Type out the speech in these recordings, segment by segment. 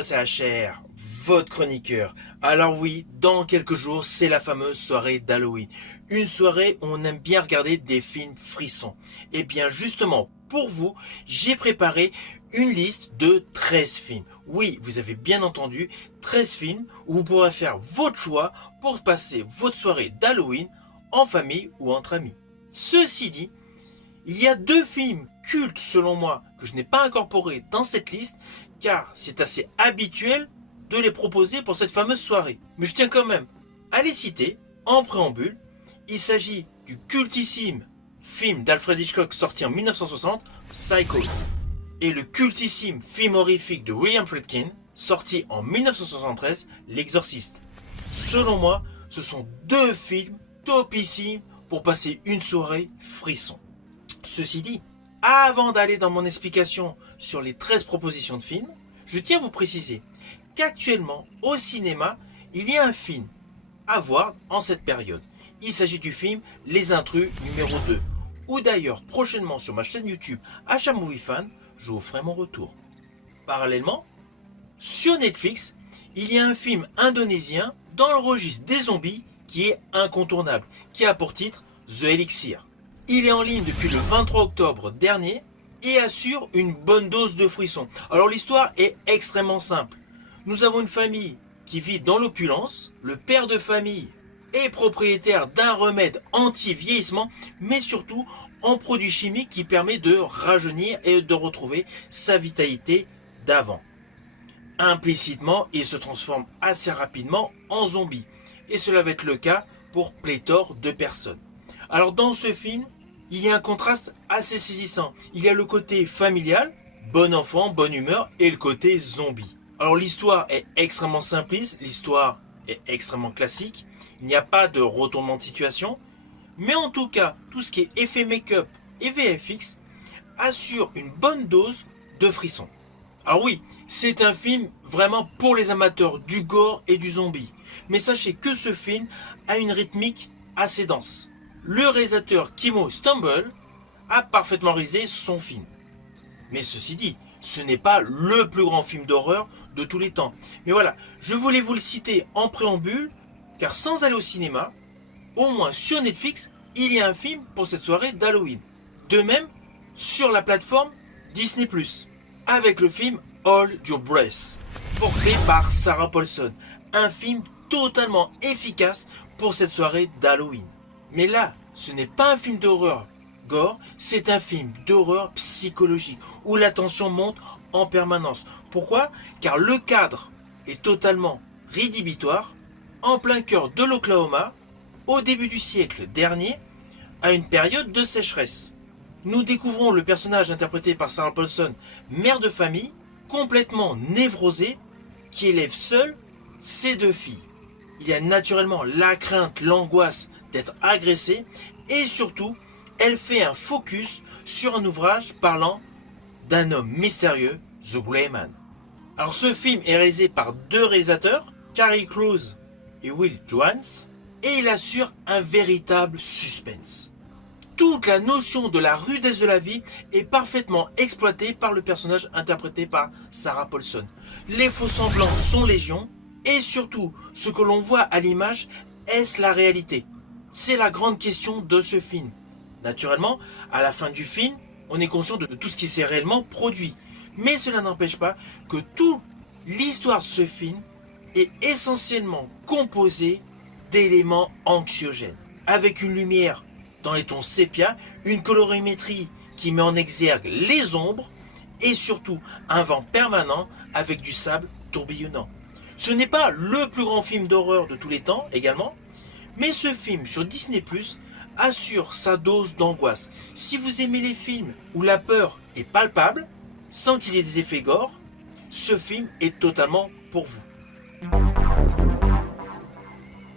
Hello, c'est HR, votre chroniqueur. Alors oui, dans quelques jours, c'est la fameuse soirée d'Halloween. Une soirée où on aime bien regarder des films frissons. Et bien justement, pour vous, j'ai préparé une liste de 13 films. Oui, vous avez bien entendu, 13 films où vous pourrez faire votre choix pour passer votre soirée d'Halloween en famille ou entre amis. Ceci dit, il y a deux films cultes selon moi que je n'ai pas incorporés dans cette liste car c'est assez habituel de les proposer pour cette fameuse soirée. Mais je tiens quand même à les citer en préambule. Il s'agit du cultissime film d'Alfred Hitchcock sorti en 1960, Psychose, et le cultissime film horrifique de William Friedkin sorti en 1973, L'Exorciste. Selon moi, ce sont deux films topissimes pour passer une soirée frisson. Ceci dit, avant d'aller dans mon explication sur les 13 propositions de films, je tiens à vous préciser qu'actuellement, au cinéma, il y a un film à voir en cette période. Il s'agit du film Les Intrus numéro 2, ou d'ailleurs prochainement sur ma chaîne YouTube Achat Movie Fan, je vous ferai mon retour. Parallèlement, sur Netflix, il y a un film indonésien dans le registre des zombies qui est incontournable, qui a pour titre The Elixir. Il est en ligne depuis le 23 octobre dernier et assure une bonne dose de frisson. Alors l'histoire est extrêmement simple. Nous avons une famille qui vit dans l'opulence, le père de famille est propriétaire d'un remède anti-vieillissement, mais surtout en produit chimique qui permet de rajeunir et de retrouver sa vitalité d'avant. Implicitement, il se transforme assez rapidement en zombie. Et cela va être le cas pour pléthore de personnes. Alors dans ce film, il y a un contraste assez saisissant. Il y a le côté familial, bon enfant, bonne humeur, et le côté zombie. Alors l'histoire est extrêmement simpliste, l'histoire est extrêmement classique. Il n'y a pas de retournement de situation. Mais en tout cas, tout ce qui est effet make-up et VFX assure une bonne dose de frisson. Alors oui, c'est un film vraiment pour les amateurs du gore et du zombie. Mais sachez que ce film a une rythmique assez dense. Le réalisateur Kimo Stumble a parfaitement réalisé son film. Mais ceci dit, ce n'est pas le plus grand film d'horreur de tous les temps. Mais voilà, je voulais vous le citer en préambule, car sans aller au cinéma, au moins sur Netflix, il y a un film pour cette soirée d'Halloween. De même, sur la plateforme Disney+, avec le film Hold Your Breath, porté par Sarah Paulson. Un film totalement efficace pour cette soirée d'Halloween. Mais là, ce n'est pas un film d'horreur gore, c'est un film d'horreur psychologique, où la tension monte en permanence. Pourquoi ? Car le cadre est totalement rédhibitoire, en plein cœur de l'Oklahoma, au début du siècle dernier, à une période de sécheresse. Nous découvrons le personnage interprété par Sarah Paulson, mère de famille, complètement névrosée, qui élève seule ses deux filles. Il y a naturellement la crainte, l'angoisse d'être agressée et surtout, elle fait un focus sur un ouvrage parlant d'un homme mystérieux, The Gray Man. Alors ce film est réalisé par deux réalisateurs, Carrie Cruz et Will Jones, et il assure un véritable suspense. Toute la notion de la rudesse de la vie est parfaitement exploitée par le personnage interprété par Sarah Paulson. Les faux semblants sont légion, et surtout, ce que l'on voit à l'image, est-ce la réalité ? C'est la grande question de ce film. Naturellement, à la fin du film, on est conscient de tout ce qui s'est réellement produit. Mais cela n'empêche pas que toute l'histoire de ce film est essentiellement composée d'éléments anxiogènes. Avec une lumière dans les tons sépia, une colorimétrie qui met en exergue les ombres et surtout un vent permanent avec du sable tourbillonnant. Ce n'est pas le plus grand film d'horreur de tous les temps également, mais ce film sur Disney+ assure sa dose d'angoisse. Si vous aimez les films où la peur est palpable, sans qu'il y ait des effets gore, ce film est totalement pour vous.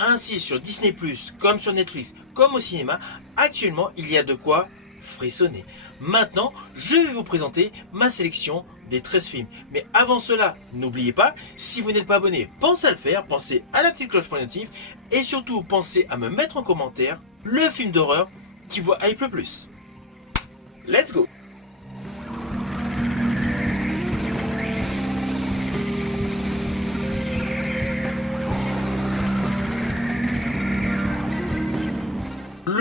Ainsi sur Disney+, comme sur Netflix, comme au cinéma, actuellement il y a de quoi frissonner. Maintenant, je vais vous présenter ma sélection des 13 films. Mais avant cela, n'oubliez pas, si vous n'êtes pas abonné, pensez à le faire, pensez à la petite cloche pour les notifs, et surtout pensez à me mettre en commentaire le film d'horreur qui vous hype le plus. Let's go!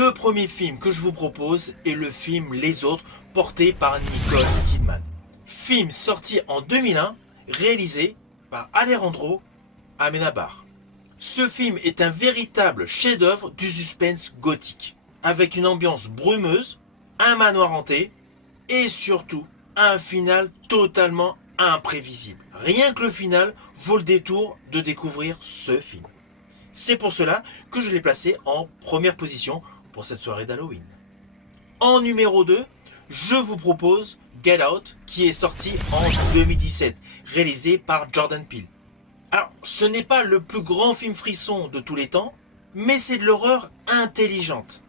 Le premier film que je vous propose est le film Les Autres, porté par Nicole Kidman. Film sorti en 2001, réalisé par Alejandro Amenábar. Ce film est un véritable chef-d'œuvre du suspense gothique, avec une ambiance brumeuse, un manoir hanté et surtout un final totalement imprévisible. Rien que le final vaut le détour de découvrir ce film. C'est pour cela que je l'ai placé en première position pour cette soirée d'Halloween. En numéro 2, je vous propose Get Out, qui est sorti en 2017, réalisé par Jordan Peele. Alors, ce n'est pas le plus grand film frisson de tous les temps, mais c'est de l'horreur intelligente.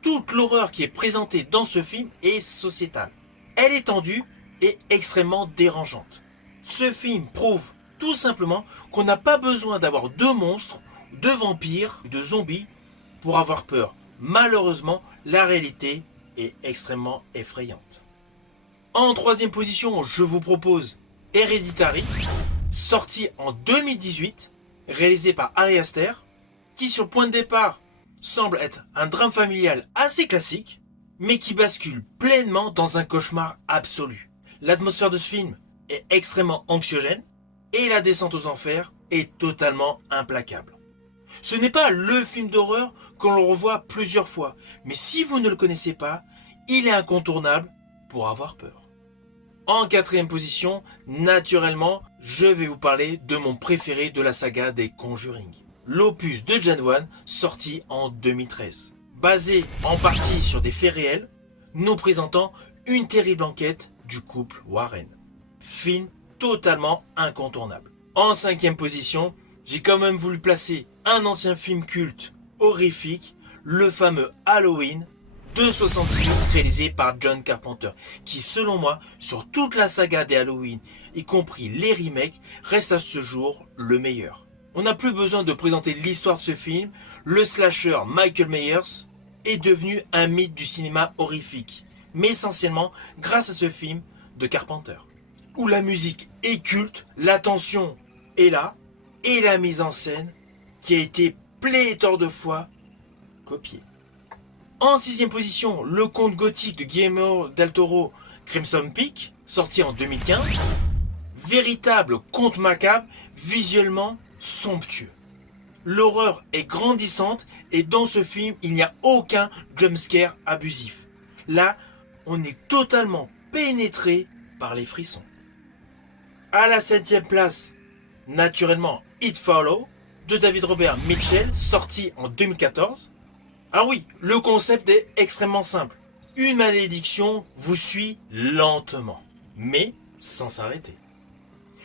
Toute l'horreur qui est présentée dans ce film est sociétale. Elle est tendue et extrêmement dérangeante. Ce film prouve tout simplement qu'on n'a pas besoin d'avoir de monstres, de vampires, de zombies pour avoir peur. Malheureusement, la réalité est extrêmement effrayante. En troisième position, je vous propose Hereditary, sorti en 2018, réalisé par Ari Aster, qui sur le point de départ semble être un drame familial assez classique, mais qui bascule pleinement dans un cauchemar absolu. L'atmosphère de ce film est extrêmement anxiogène, et la descente aux enfers est totalement implacable. Ce n'est pas le film d'horreur qu'on le revoit plusieurs fois, mais si vous ne le connaissez pas, il est incontournable pour avoir peur. En quatrième position, naturellement, je vais vous parler de mon préféré de la saga des Conjuring, l'opus de Jan Wan, sorti en 2013. Basé en partie sur des faits réels, nous présentant une terrible enquête du couple Warren. Film totalement incontournable. En cinquième position, j'ai quand même voulu placer un ancien film culte horrifique, le fameux Halloween de 78, réalisé par John Carpenter, qui selon moi, sur toute la saga des Halloween, y compris les remakes, reste à ce jour le meilleur. On n'a plus besoin de présenter l'histoire de ce film, le slasher Michael Myers est devenu un mythe du cinéma horrifique, mais essentiellement grâce à ce film de Carpenter, où la musique est culte, la tension est là, et la mise en scène qui a été pléthore de fois copiée. En sixième position, le conte gothique de Guillermo del Toro, Crimson Peak, sorti en 2015. Véritable conte macabre, visuellement somptueux. L'horreur est grandissante et dans ce film, il n'y a aucun jumpscare abusif. Là, on est totalement pénétré par les frissons. À la septième place, naturellement, It Follows, de David Robert Mitchell, sorti en 2014. Alors oui, le concept est extrêmement simple. Une malédiction vous suit lentement, mais sans s'arrêter.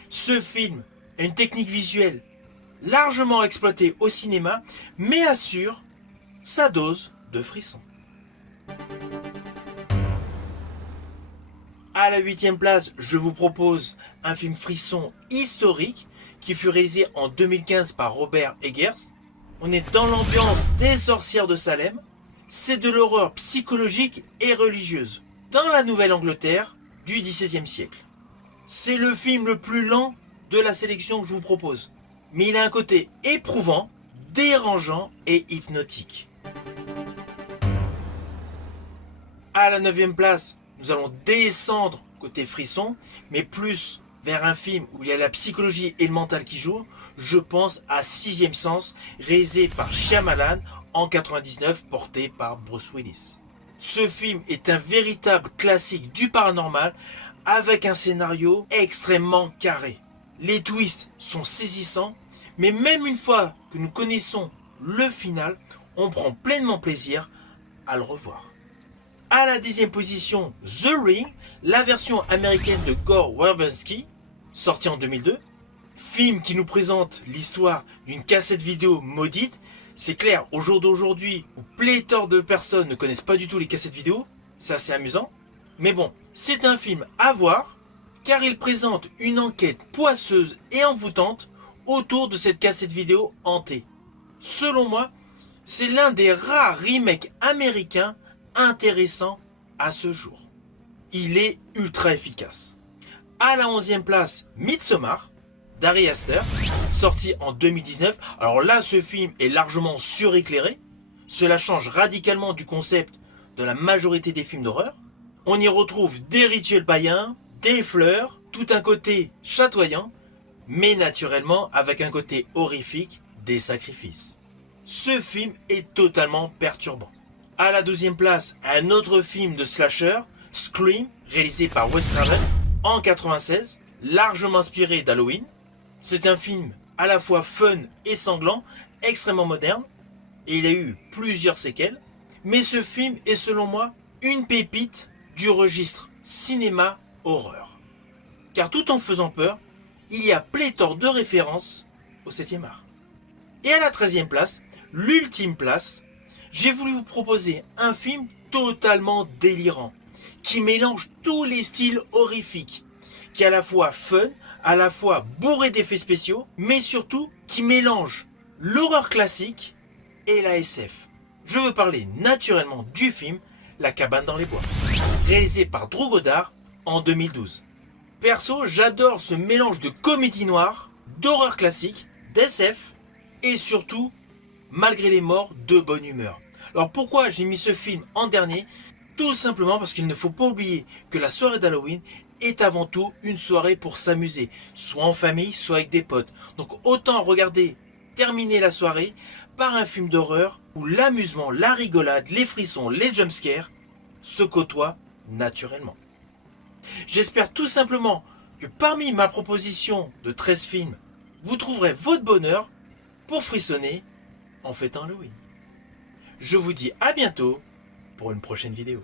Ce film a une technique visuelle largement exploitée au cinéma, mais assure sa dose de frissons. À la huitième place, je vous propose un film frisson historique qui fut réalisé en 2015 par Robert Eggers. On est dans l'ambiance des sorcières de Salem. C'est de l'horreur psychologique et religieuse dans la Nouvelle-Angleterre du XVIe siècle. C'est le film le plus lent de la sélection que je vous propose. Mais il a un côté éprouvant, dérangeant et hypnotique. À la neuvième place, nous allons descendre côté frisson, mais plus vers un film où il y a la psychologie et le mental qui jouent. Je pense à Sixième Sens, réalisé par Shyamalan en 99, porté par Bruce Willis. Ce film est un véritable classique du paranormal avec un scénario extrêmement carré. Les twists sont saisissants, mais même une fois que nous connaissons le final, on prend pleinement plaisir à le revoir. À la 10e position, The Ring, la version américaine de Gore Verbinski, sorti en 2002. Film qui nous présente l'histoire d'une cassette vidéo maudite. C'est clair, au jour d'aujourd'hui, où pléthore de personnes ne connaissent pas du tout les cassettes vidéo, c'est assez amusant. Mais bon, c'est un film à voir, car il présente une enquête poisseuse et envoûtante autour de cette cassette vidéo hantée. Selon moi, c'est l'un des rares remakes américains intéressants à ce jour. Il est ultra efficace. À la 11e place, Midsommar, d'Ari Aster, sorti en 2019. Alors là, ce film est largement suréclairé. Cela change radicalement du concept de la majorité des films d'horreur. On y retrouve des rituels païens, des fleurs, tout un côté chatoyant, mais naturellement avec un côté horrifique, des sacrifices. Ce film est totalement perturbant. À la 12e place, un autre film de slasher, Scream, réalisé par Wes Craven en 96, largement inspiré d'Halloween. C'est un film à la fois fun et sanglant, extrêmement moderne, et il a eu plusieurs séquelles. Mais ce film est selon moi une pépite du registre cinéma-horreur. Car tout en faisant peur, il y a pléthore de références au 7e art. Et à la 13e place, l'ultime place, j'ai voulu vous proposer un film totalement délirant, qui mélange tous les styles horrifiques, qui est à la fois fun, à la fois bourré d'effets spéciaux, mais surtout qui mélange l'horreur classique et la SF. Je veux parler naturellement du film La cabane dans les bois, réalisé par Drew Goddard en 2012. Perso, j'adore ce mélange de comédie noire, d'horreur classique, d'SF et surtout, malgré les morts, de bonne humeur. Alors pourquoi j'ai mis ce film en dernier? Tout simplement parce qu'il ne faut pas oublier que la soirée d'Halloween est avant tout une soirée pour s'amuser, soit en famille, soit avec des potes. Donc autant regarder, terminer la soirée par un film d'horreur où l'amusement, la rigolade, les frissons, les jumpscares se côtoient naturellement. J'espère tout simplement que parmi ma proposition de 13 films, vous trouverez votre bonheur pour frissonner en fêtant Halloween. Je vous dis à bientôt pour une prochaine vidéo.